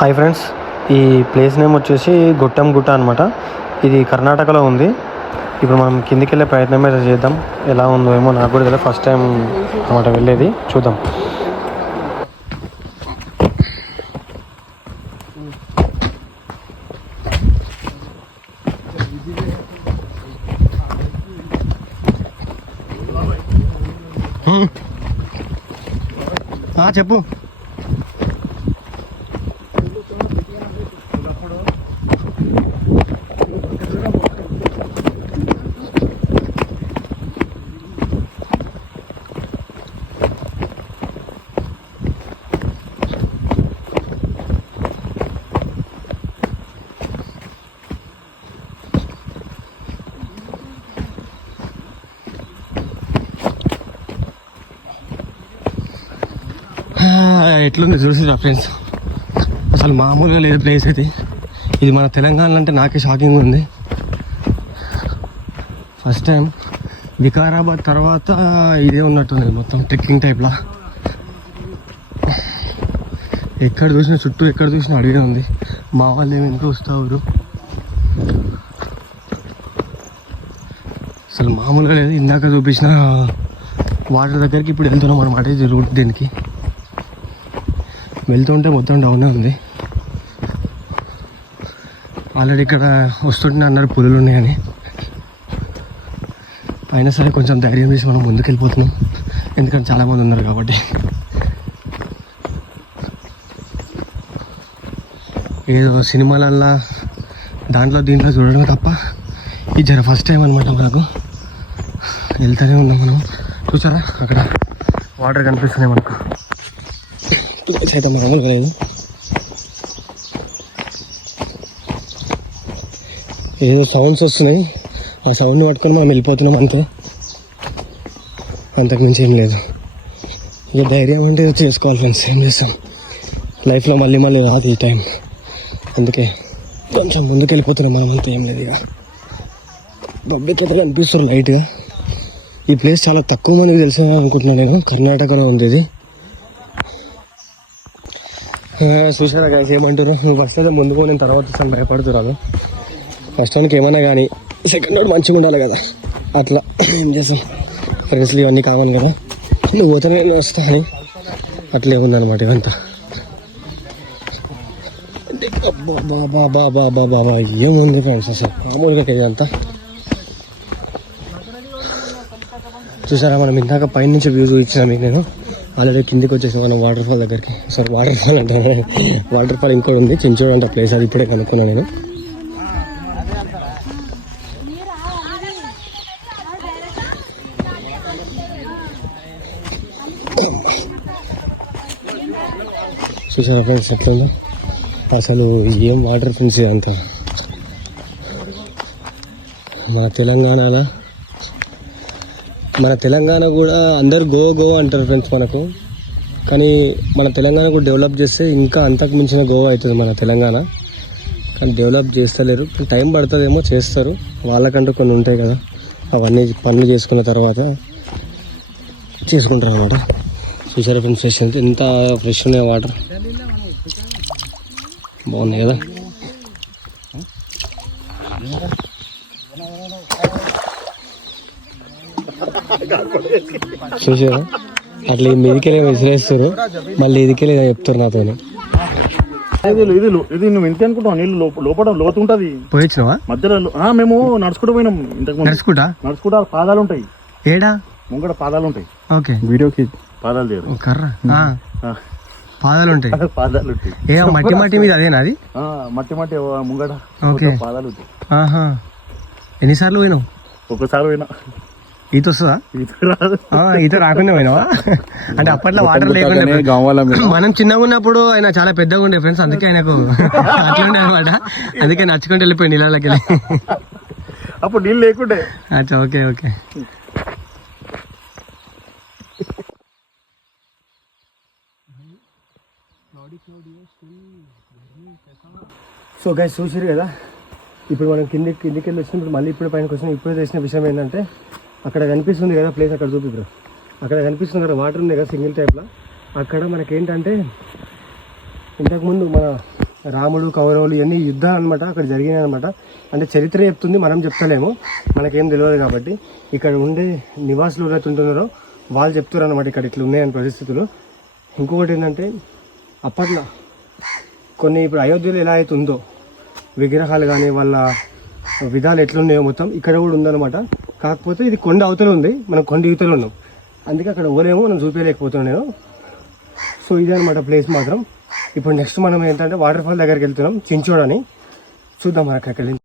Hi friends, ఈ place name వచ్చేసి గొట్టం గుట్ట అనమాట. ఇది కర్ణాటకలో ఉంది. ఇప్పుడు మనం కిందికి వెళ్ళే ప్రయత్నం అయితే చేద్దాం. ఎలా ఉందో ఏమో నాకు కూడా తెలియదు, ఫస్ట్ టైం అనమాట వెళ్ళేది. చూద్దాం. చెప్పు. ఎట్లుంది చూసిరా ఫ్రెండ్స్, అసలు మామూలుగా లేదు ప్లేస్ అయితే. ఇది మన తెలంగాణ అంటే నాకే షాకింగ్ ఉంది. ఫస్ట్ టైం వికారాబాద్ తర్వాత ఇదే ఉన్నట్టుంది, మొత్తం ట్రెక్కింగ్ టైప్లా. ఎక్కడ చూసినా చుట్టూ ఎక్కడ చూసినా అడవిగా ఉంది. మా వాళ్ళు ఏమి ఎంత వస్తారు, అసలు మామూలుగా లేదు. ఇందాక చూపించిన వాటర్ దగ్గరికి ఇప్పుడు వెళ్తున్నాం అనమాట. ఇది రూట్. దీనికి వెళ్తుంటే మొత్తం డౌనే ఉంది. ఆల్రెడీ ఇక్కడ వస్తుంటే అన్నారు పులులు ఉన్నాయని. అయినా సరే కొంచెం ధైర్యం చేసి మనం ముందుకు వెళ్ళిపోతున్నాం, ఎందుకంటే చాలామంది ఉన్నారు కాబట్టి. ఏదో సినిమాలల్లా దీంట్లో చూడడం తప్ప ఇది జర ఫస్ట్ టైం అనమాట మనకు. వెళ్తూనే ఉన్నాం మనం. చూసారా అక్కడ వాటర్ కనిపిస్తున్నాయి మనకు. అయితే మామూలుగా లేదు, ఏదో సౌండ్స్ వస్తున్నాయి. ఆ సౌండ్ని పట్టుకొని మనం వెళ్ళిపోతున్నాం అంతే, అంతకుమించి ఏం లేదు. ఇక ధైర్యం అంటే చేసుకోవాలి ఫ్రెండ్స్. ఏం చేస్తాం, లైఫ్లో మళ్ళీ రాదు ఈ టైం. అందుకే కొంచెం ముందుకు వెళ్ళిపోతున్నాం మనం అంతే, ఏం లేదు. ఇక బొబ్బెట్లతో అనిపిస్తారు లైట్గా. ఈ ప్లేస్ చాలా తక్కువ మందికి తెలుసు అనుకుంటున్నాను నేను. కర్ణాటకలో ఉంది ఇది. చూసారా గాయస్, ఏమంటారు? నువ్వు ఫస్ట్ అయితే ముందుకు నేను తర్వాత వస్తాను భయపడుతున్నాను. ఫస్ట్ టైంకి ఏమన్నా కానీ సెకండ్ రోడ్ మంచిగా ఉండాలి కదా, అట్లా ఏం చేస్తాం. ఫ్రెండ్స్లు ఇవన్నీ కావాలి కదా, నువ్వు పోతే నేను వస్తా అని అట్లే ఉందన్నమాట ఇవంతా. బాబా ఏముంది ఫ్రెండ్స్, అసలు మామూలుగా ఇదంతా. చూసారా, మనం ఇందాక పైనుంచి వ్యూ చూపించిన మీకు నేను. ఆల్రెడీ కిందికి వచ్చేసాం మనం వాటర్ ఫాల్ దగ్గరికి. సార్ వాటర్ ఫాల్ అంటే వాటర్ ఫాల్ ఇంకోటి ఉంది, చించోడు అంటే ప్లేస్. అది ఇప్పుడే కనుక్కున్నాను నేను. చూసారా ఫ్రెండ్స్ ఎట్లుందో, అసలు ఏం వాటర్ ఫ్రెండ్స్ ఇదంతా. మన తెలంగాణ కూడా అందరు గోవా అంటారు ఫ్రెండ్స్ మనకు. కానీ మన తెలంగాణ కూడా డెవలప్ చేస్తే ఇంకా అంతకు మించిన గోవా అవుతుంది మన తెలంగాణ. కానీ డెవలప్ చేస్తలేరు, టైం పడుతుందేమో, చేస్తారు. వాళ్ళకంటూ కొన్ని ఉంటాయి కదా, అవన్నీ పనులు చేసుకున్న తర్వాత చేసుకుంటారు అన్నమాట. చూసారా ఫ్రెండ్స్, ఫ్రెష్ ఎంత ఫ్రెష్ ఉన్నాయి వాటర్, బాగున్నాయి కదా. చూసారా, అట్లా మీదికెళ్ళి విసిరేస్తారు, మళ్ళీ ఇదికెళ్ళి చెప్తారు నాతో. ఇది నువ్వు ఎంత అనుకుంటావు, నీళ్ళు లోపల లోతు ఉంటది. పోయిచ్చినావా మధ్యలో? మేము నడుచుకుంటూ పోయినాం. ఇంతకు నడుచుకుంటా పాదాలు ఉంటాయి. ఏడా ముంగడ పాదాలు ఉంటాయి. ఓకే, వీడియోకి పాదాలు లేరు, కర్ర పాదాలు ఉంటాయి. పాదాలు ఉంటాయి. ఏ మట్టి మీద అదేనా? అది మట్టి ముంగడ పాదాలు ఉంటాయి. ఎన్నిసార్లు పోయినావు? ఒకసారి పోయినా. ఈత వస్తుందా? ఈత రాకుండా పోయినావా? అంటే అప్పట్లో వాటర్ లేకుండా. మనం చిన్నగా ఉన్నప్పుడు ఆయన చాలా పెద్దగా ఉండే ఫ్రెండ్స్, అందుకే ఆయనకు అట్లా ఉండే అనమాట. అందుకే నచ్చుకుంటూ వెళ్ళిపోయి నీళ్ళకి. అప్పుడు నీళ్ళు లేకుండే. అచ్చా, ఓకే ఓకే. సో గైస్ చూసిరు కదా, ఇప్పుడు మనం కిందికి వెళ్ళి వచ్చినప్పుడు మళ్ళీ ఇప్పుడు పైనకి వచ్చిన. ఇప్పుడు తెలిసిన విషయం ఏంటంటే, అక్కడ కనిపిస్తుంది కదా ప్లేస్, అక్కడ చూపిద్దాం. అక్కడ కనిపిస్తుంది కదా వాటర్ ఉంది కదా సింగిల్ టైప్లో. అక్కడ మనకేంటంటే ఇంతకుముందు మన రాముడు కౌరవులు ఇవన్నీ యుద్ధాలు అనమాట అక్కడ జరిగినాయి అనమాట. అంటే చరిత్ర చెప్తుంది, మనం చెప్తలేము, మనకేం తెలియదు కాబట్టి. ఇక్కడ ఉండే నివాసులు ఎవరైతే ఉంటున్నారో వాళ్ళు చెప్తారు అనమాట ఇక్కడ ఇట్లా ఉన్నాయని పరిస్థితులు. ఇంకొకటి ఏంటంటే అప్పట్లో కొన్ని ఇప్పుడు అయోధ్యలో ఎలా అయితే ఉందో విగ్రహాలు కానీ వాళ్ళ విధాలు ఎట్లున్నాయో మొత్తం ఇక్కడ కూడా ఉందన్నమాట. కాకపోతే ఇది కొండ అవతల ఉంది, మనం కొండ యువతలు ఉన్నాం, అందుకే అక్కడ ఓలేమో మనం చూపించలేకపోతున్నాను నేను. సో ఇదే అనమాట ప్లేస్ మాత్రం. ఇప్పుడు నెక్స్ట్ మనం ఏంటంటే వాటర్ ఫాల్ దగ్గరికి వెళ్తున్నాం, చించోడని. చూద్దాం మనం అక్కడికి వెళ్ళిన